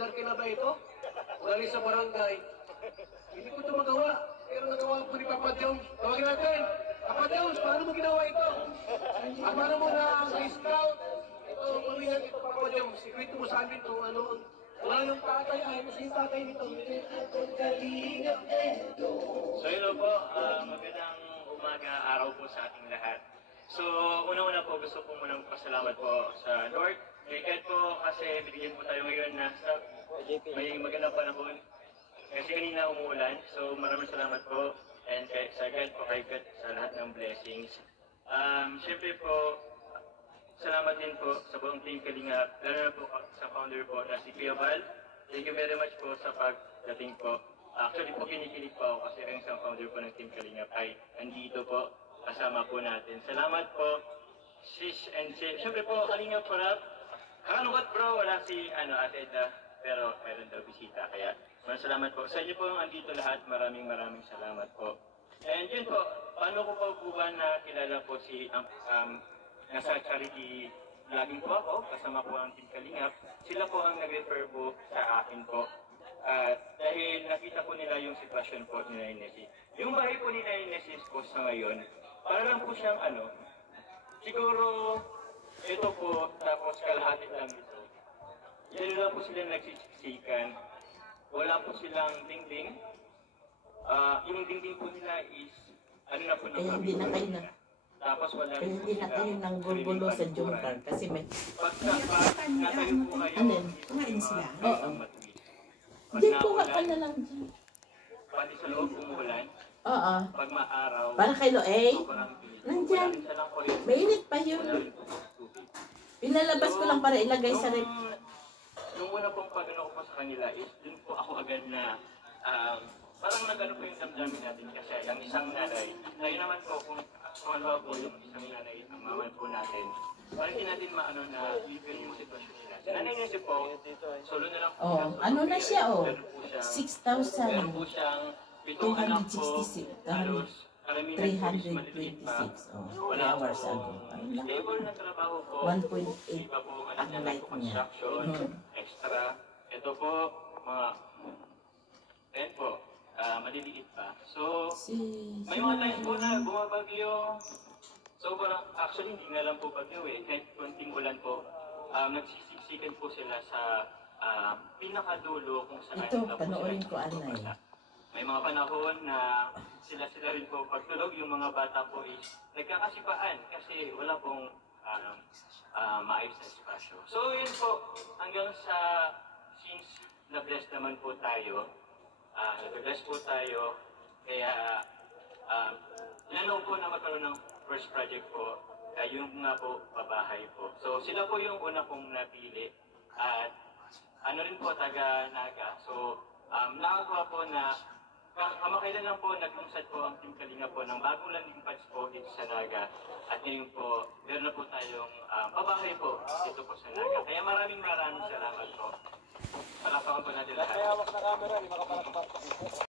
Larki na ba ito? Galing sa barangay. Hindi ko ito magawa. Pero nagawa po ni Papa Jones. Tawagin natin. Papa Jones, paano mo ginawa ito? At paano mo na scout? Ito, pamilya ito, Papa Jones. Ikwento mo sa amin kung ano. Wala yung tatay. Ayaw mo sa yung tatay nito. So hello po, magandang umaga, araw po sa ating lahat. So una-una po gusto po munang pasalamat po sa Lord. Kaya po kasi binigyan po tayo ngayon na may magandang panahon. Kasi kanina umuulan, so maraming salamat po. And kay sa God po, kay God sa lahat ng blessings. Siyempre po, salamat din po sa buong team Kalingap, lalo na po sa founder po na si Kuya Val. Thank you very much po sa pagdating po. Actually po kinikilig po ako kasi ang isang founder po ng team Kalingap ay andito po, kasama po natin. Salamat po, sis and sis. Siyempre po, Kalingap po rap. Kakalungat bro, wala si Ate Edna, pero meron daw bisita. Kaya maraming salamat po. Sa inyo po ang andito lahat, maraming salamat po. And yun po, paano ko po ba nakilala po si nasa charity vlogging po ako, kasama po ang Team Kalingap. Sila po ang nag-refer po sa akin po. Dahil nakita po nila yung sitwasyon po ni Inesis. Yung bahay po ni Inesis po sa ngayon, para lang po siyang siguro ito po, tapos kalahati lang ito. Yan lang po sila nagsisiksikan. Wala po silang dingding. Yung dingding po nila is, na po kaya hindi na kayo na. Tapos wala kaya hindi na kayo nang gulgulo sa Jungkar kasi may... Natayo po kayo. Ano? Kumain sila. Oo. Hindi po ka na lang dyan. Pati sa loob umulan. Oo. Pag maaraw. Para kay Loe. Sobrang Nandyan. Mainit pa yun. Pinalabas ko lang para ilagay sa rep. Yung una pong pag-ano ko pa sa kanila is, dun po ako agad na parang nag-ano po yung damdamin natin kasi ang isang nanay, ngayon naman po kung ano po yung isang nanay, ang mama po natin, parang hindi natin maano na libre yung sitwasyon nila. Si nanay niya po, solo na lang po siya. Ano na siya 6,000. Meron po siyang 7 anak po, 266. halos 326. Wala hours po. ago. Stable na trabaho po. 1.8 iba po ang light niya. construction, extra. Ito po, mga rent po, maliliit pa. So, may mga times po na bumabagyo. So, actually, hindi nga lang po bagyo eh. Kahit konting ulan po, nagsisiksikan po sila sa pinakadulo kung saan ito, panoorin ko anay. May mga panahon na sila rin po pagtulog, yung mga bata po is nagkakasipaan kasi wala pong maayos na espasyo. So yun po, hanggang sa since na-bless naman po tayo, na-bless po tayo, kaya inanaw po na magkaroon ng first project po, yung nga po, pabahay po. So sila po yung una pong napili at rin po, taga-Naga. So nakagawa po na kamakailan lang po, nag-unsad po ang Team Kalingap po ng bagong landing pads po dito sa Naga. At ngayon po, meron na po tayong pabahay po dito po sa Naga. Kaya maraming salamat po. Palakpakan po natin lahat.